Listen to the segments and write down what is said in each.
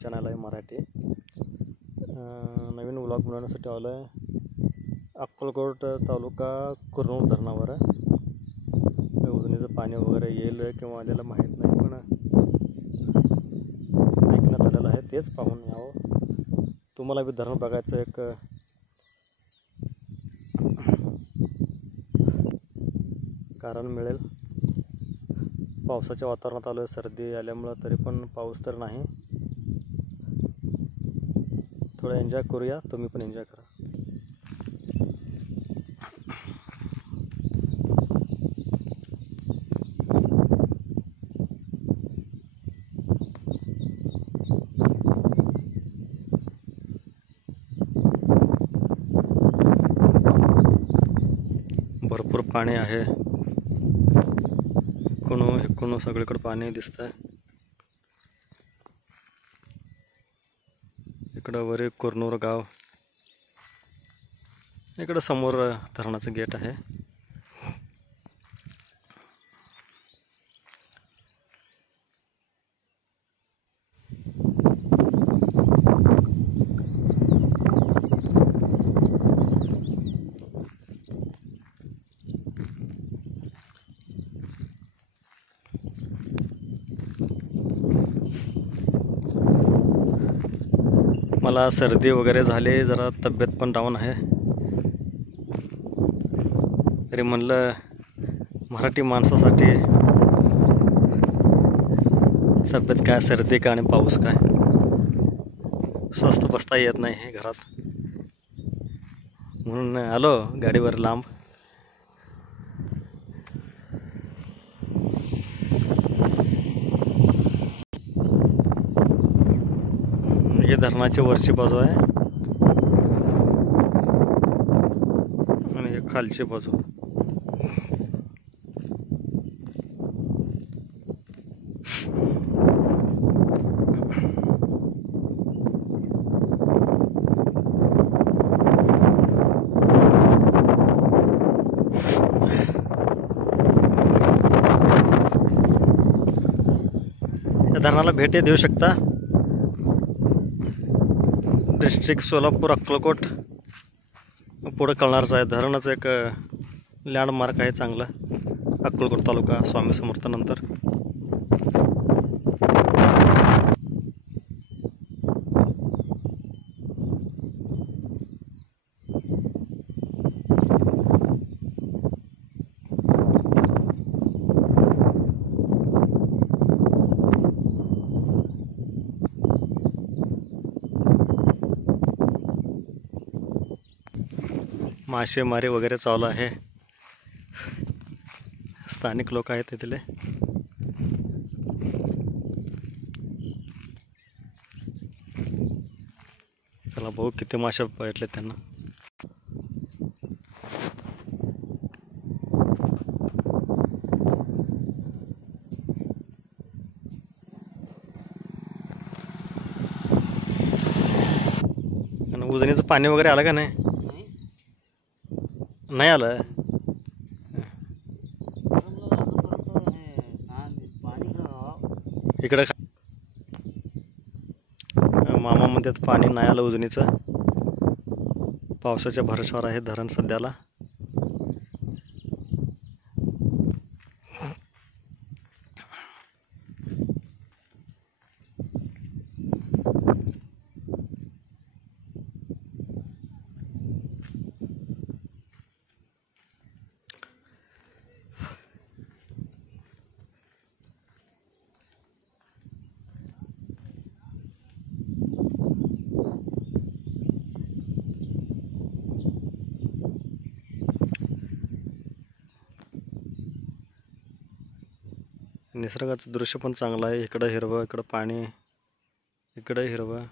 Channel आहे मराठी। नवीन vlog बनवण्यासाठी आलो आहे अक्कलकोट तालुका कुरनूर धरणावर। उजनीचं पाणी वगैरे येईल किंवा आलेलं माहीत नाही, पण ऐकण्यात आलेलं आहे, तेच पाहून यावं। तुम्हाला बी धरण बघायचं एक कारण मिळेल। पावसाच्या वातावरणात आलो आहे, सर्दी आल्यामुळे तरी पण पाऊस तर नाही। थोडं एन्जॉय करूया, तुम्ही पण एन्जॉय करा। भरपूर पाणी आहे, इकडून सगळीकडे पाणी दिसतंय। इकडं वरी कुरनूर गाव, इकडं समोर धरणाचं गेट आहे। मला सर्दी वगैरे झाली, जरा तब्येत पण डाऊन आहे। तरी म्हणलं मराठी माणसासाठी तब्येत काय, सर्दी काय आणि पाऊस काय, स्वस्थ बसता येत नाही हे घरात, म्हणून आलो गाडीवर लांब। हे धरणाची वरची बाजू आहे आणि हे खालची बाजू। या धरणाला भेट देऊ शकता। डिस्ट्रिक्ट सोलापूर अक्कलकोट पुढं कळणारच आहे। धरणच एक लँडमार्क आहे चांगला, अक्कलकोट तालुका स्वामी समर्थानंतर। मासेमारी वगैरे चालू आहे, स्थानिक लोक आहेत तिथले। चला भाऊ, किती मासे भेटले त्यांना। आणि उजनीचं पाणी वगैरे आलं का नाही? नाही आलं। इकडं मामा म्हणतात पाणी नाही आलं उजनीचं, पावसाच्या भरवशावर आहे धरण सध्याला। निसर्गाचं दृश्य पण चांगलं आहे, इकडं हिरवं, इकडं पाणी, इकडं हिरवं।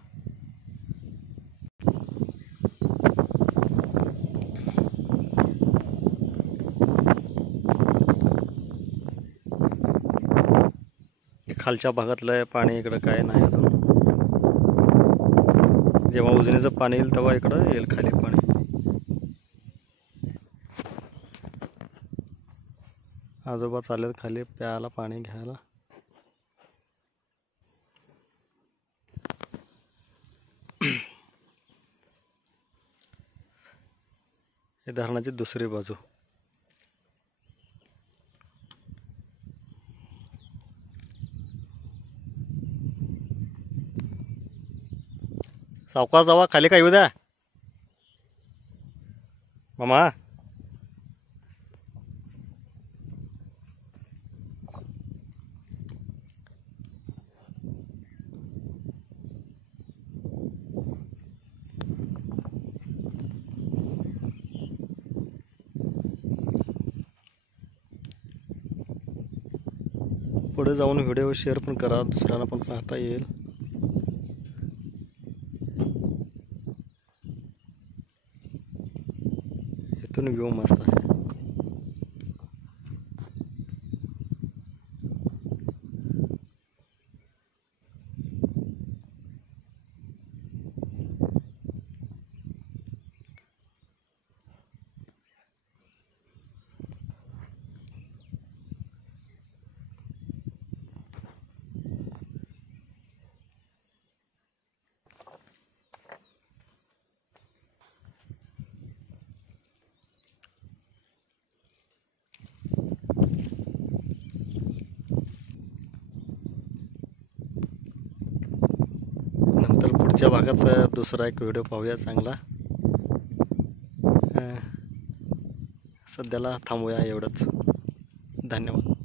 खालच्या भागातलं पाणी इकडं काय नाही अजून। जेव्हा उजनीचं पाणी येईल तेव्हा इकडं येईल खाली पाणी। आजोबा चालत खाली प्यायला पाणी घ्यायला। हे धरणाची दुसरी बाजू. सावकाश जावा, खाली काय येऊ द्या मामा. पुढे जाऊन व्हिडिओ शेअर पण करा, दुसऱ्यांना पण पाहता येईल. इथून व्ह्यू मस्त आहे. नंतर पुढच्या भागात दुसरा एक व्हिडिओ पाहूया चांगला. सध्याला थांबूया एवढंच. धन्यवाद.